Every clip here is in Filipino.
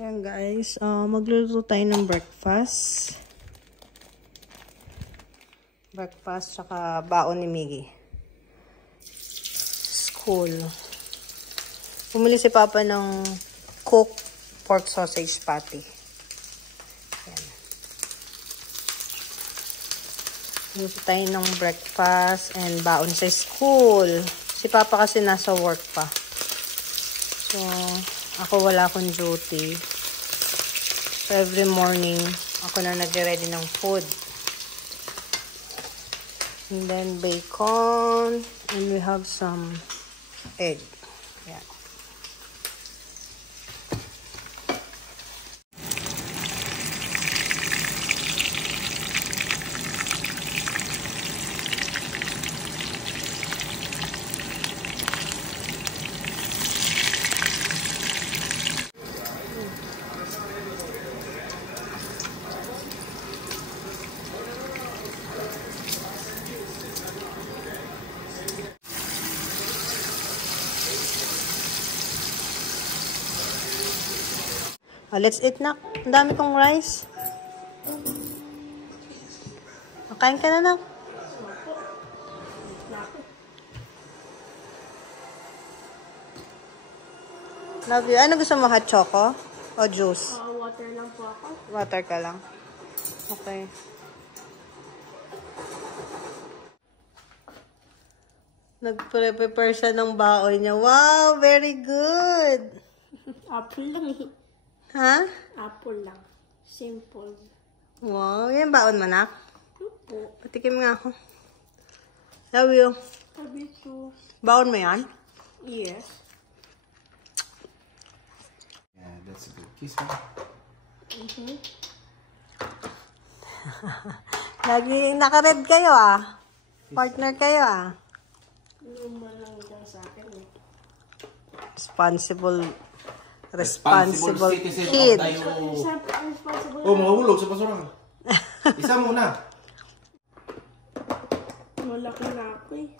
Ayan guys, magluluto tayo ng breakfast. Breakfast tsaka baon ni Miggy. School. Bumili si Papa ng cooked pork sausage patty. Ayan. Luto tayo ng breakfast and baon sa school. Si Papa kasi nasa work pa. So, ako wala akong duty. So, every morning, ako na nagre-ready ng food. And then, bacon. And we have some egg. Yeah. Let's eat na. Ang dami kong rice. Kain ka na na. Love you. Ano gusto mo? Hot choco? O juice? Water lang po ako. Water ka lang. Okay. Nag-prepare siya ng baon niya. Wow! Very good! Apple lang eh. Ha? Apple lang. Simple. Wow, yan baon mo na. Opo. Patikim nga ako. Love you. Love you too. Baon mo yan? Yes. Yeah, that's a good kiss, huh? Lagi naka-red kayo ah. Partner kayo ah. Luma lang dyan sa akin eh. Responsible citizen kid. of tayo. Responsible. Oh, mahulog sa basura. Isa muna. Malaki na ako eh.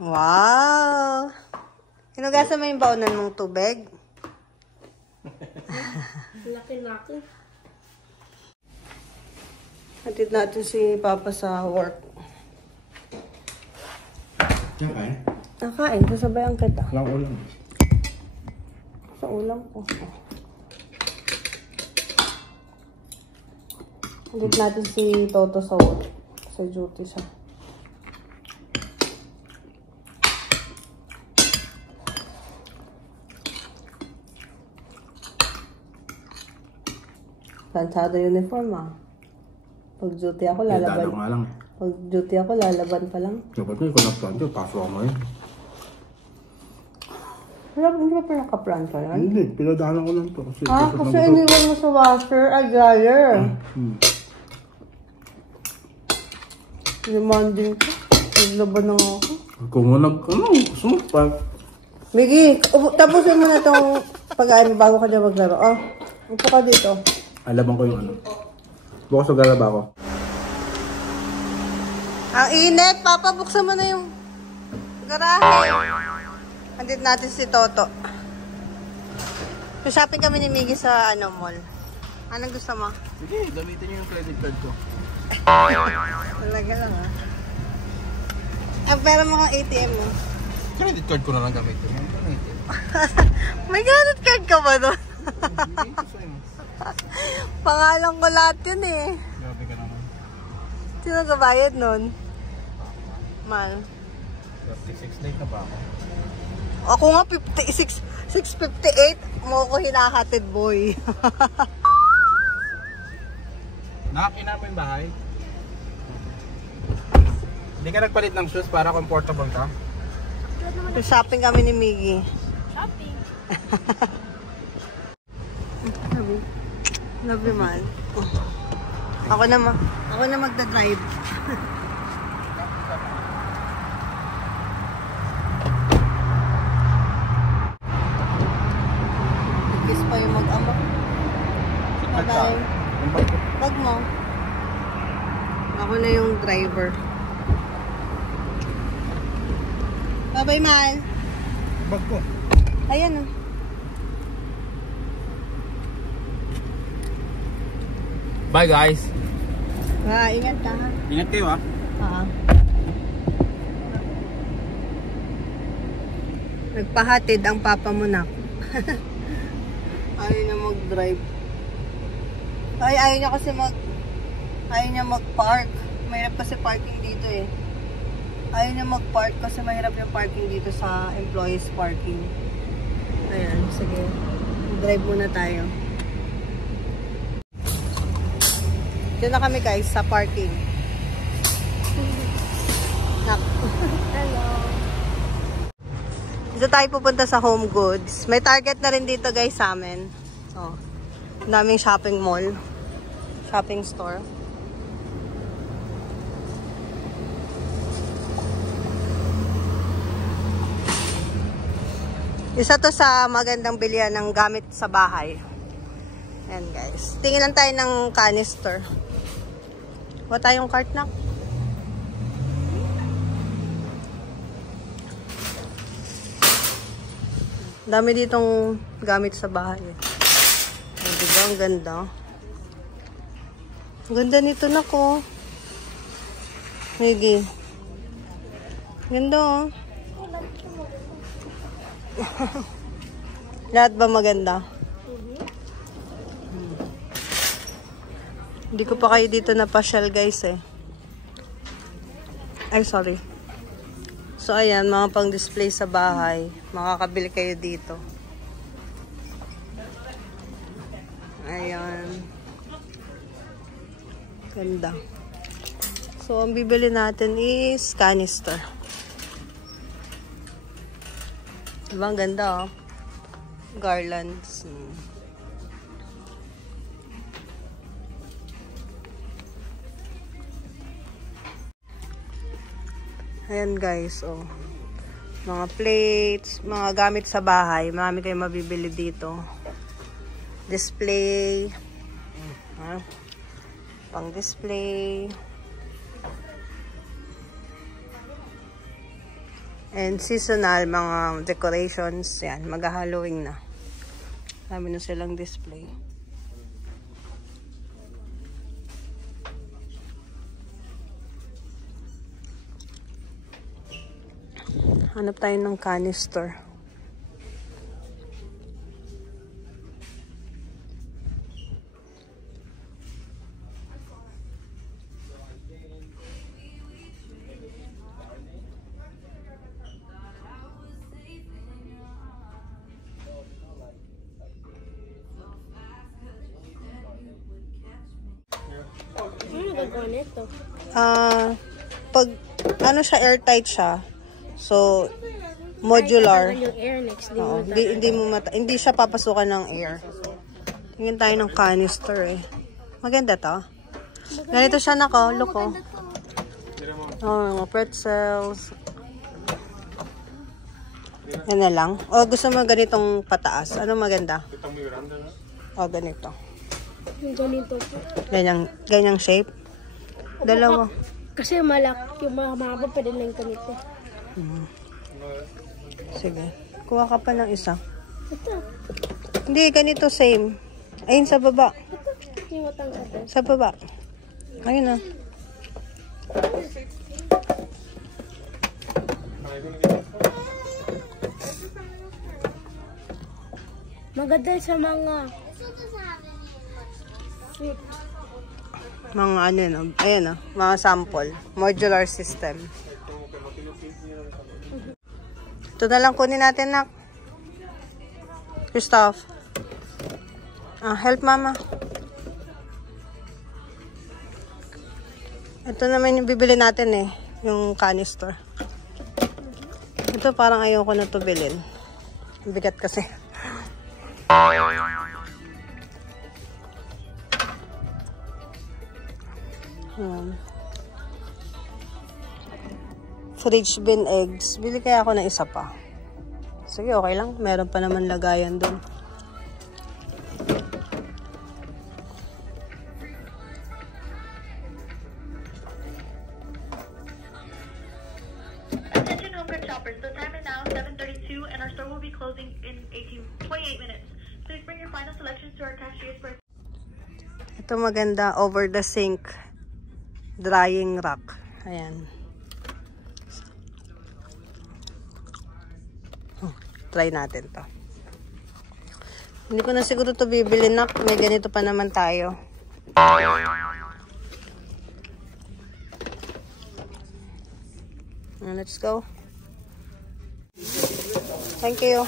Wow! Hinugasan mo yung baonan mong tubig? Malaki na ako eh. Hatid natin si Papa sa work. Kakain? Nakain, sasabayan kita. Walang ulam. Sa ulam ko. Hatid natin si Toto sa work. Sa duty siya. Planchado uniform ah. Pag duty ako, lalaban. Nga lang. Pag duty ako, lalaban pa lang. Dapat ko ikaw na-plancho, paso mo yun. Hindi ba pa naka-plancha yan? Hindi, pinadahanan ko lang to. Kasi iniwan mo sa washer, dryer. Demanding ko. Naglaban na ako. Kung mo gusto mo pa. Miggy, tapusin mo na itong pag-aari bago ka na maglaro. Oh, upo ka dito. Alaban ko yung ano. Bukas sa galaba ko. Ang init! Papa, buksan mo na yung garahe. Andito natin si Toto. Shopping kami ni Miggy sa mall. Anong gusto mo? Sige, gamitin niyo yung credit card ko. Talaga lang ah. Ang pera mo kang ATM mo. Credit card ko na lang gamitin. May credit card ka ba doon? Pangalan ko lahat yun eh. Grabe ka naman. Sino nagbabayad nun? Mal. 36 late na ba ako? Ako nga 658. Mo ko hinahatid boy. Nakakina mo yung bahay? Hindi ka nagpalit ng shoes para comfortable ka? Shopping kami ni Miggy. Shopping. Love you, man. Ako na magda-drive. Kiss pa yung mag-ama. Bye-bye. Bag mo. Ako na yung driver. Bye-bye, Mal. Bag ko. Ayan, oh. Bye guys. Ingat ka ha. Ingat kayo ah. Nagpahatid ang papa mo na. Ayaw niya mag-drive. Ayaw niya kasi ayaw niya mag-park. Mahirap kasi parking dito eh. Ayaw niya mag-park kasi mahirap yung parking dito sa employees parking. Ayan, sige. Drive muna tayo. Dito na kami guys sa parking. Hello. Dito tayo pupunta sa Home Goods. May Target na rin dito guys sa amin. Oh, daming shopping mall. Shopping store. Isa to sa magandang bilihan ng gamit sa bahay. Ayan guys. Tingin lang tayo ng canister. Wala tayong cart na. Dami ditong gamit sa bahay. Ay, diba? Ang ganda. Ang ganda nito na ko. Higi. Ganda oh. Lahat ba maganda? Hindi ko pa kayo dito napasyal guys eh. Ay, sorry. So, ayan, mga pang-display sa bahay. Makakabili kayo dito. Ayan. Ganda. So, ang bibili natin is canister. Diba, ang ganda oh. Garlands. Ayan guys, oh. Mga plates, mga gamit sa bahay. Marami kayong mabibili dito. Display. Pang display. And seasonal, mga decorations. Yan, mag-Halloween na. Marami na silang display. Hanap tayo ng canister. Ano nagagawa nito? Pag ano siya, airtight siya. So, modular. Yung air next. Oo, hindi siya papasukan ng air. Tingin tayo ng canister eh. Maganda to. Ganito siya nako, look oh. Oh, mga pretzels. Yan na lang. O, gusto mo ganitong pataas. Ano maganda? O, ganito. Yung ganito po. Ganyang shape. Dalawa. Kasi malaki, yung mahaba pa din lang ganito. Sige. Kuha ka pa ng isa. Ito. Hindi, ganito same. Ayun, sa baba. Ito yung matangkad. Sa baba. Ayun na. Maganda sa mga fruit. Mga ano yun. Ayun o. Mga sample. Modular system. Ito na lang kunin natin, nak. Christoph. Help mama. Ito naman yung bibili natin eh. Yung canister. Ito parang ayoko na ito bilhin. Bigat kasi. Fridge bin eggs. Bili kaya ako ng isa pa. Sige, okay lang. Meron pa naman lagayan doon. Attention home good shoppers. The time is now 7:32 and our store will be closing in 28 minutes. Please bring your final selections to our cashiers for Ito maganda, over the sink drying rack. Ayan. Try natin to. Hindi ko na siguro to bibili na. May ganito pa naman tayo. Let's go. Thank you.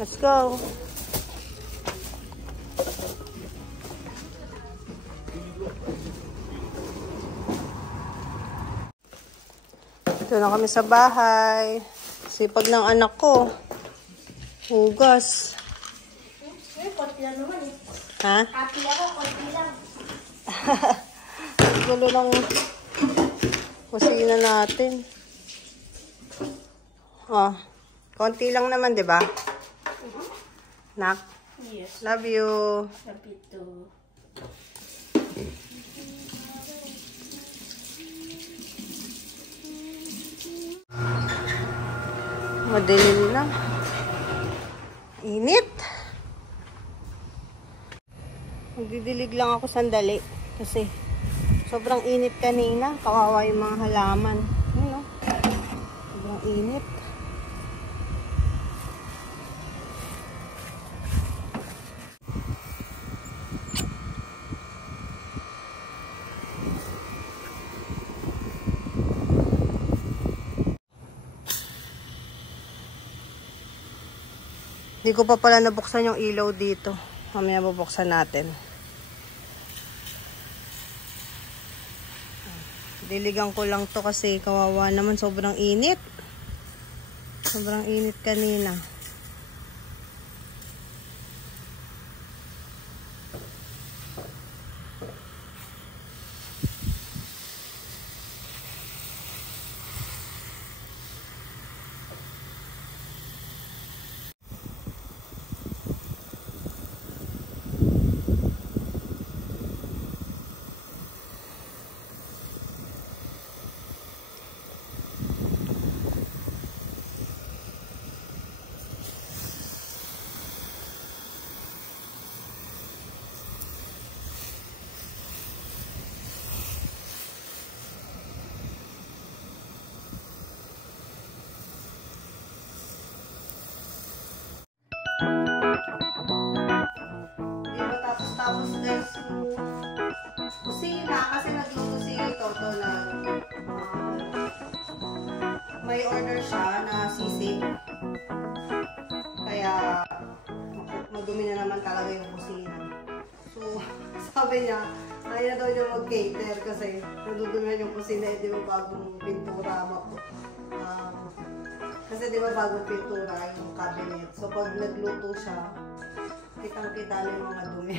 Let's go. Ito na kami sa bahay. Sipag ng anak ko. Hugas. Konti lang naman eh. Ha? Happy ako, konti lang. Gulo ng kusina natin. Oh, konti lang naman, 'di ba? Nak. Yes. Love you. Happy to. Madilim na. Init. Magdidilig lang ako sandali. Kasi sobrang init kanina. Kawawa yung mga halaman. Ano? Sobrang init. Hindi ko pa pala nabuksan yung ilaw dito. Mamaya bubuksan natin. Diligan ko lang to kasi kawawa naman. Sobrang init. Sobrang init kanina. Tapos guys, kusina, kasi nagluto si Toto na may order siya na sisig. Kaya madumi na naman talaga yung kusina. So, sabi niya, kaya daw niya mag-cater kasi nadudumihan yung kusina, di ba bagong pintura kasi di ba bagong pintura yung cabinet. So, pag nagluto siya, kitang-kita na yung mga dumi.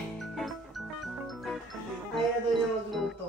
Ayaw na doon niya magluto.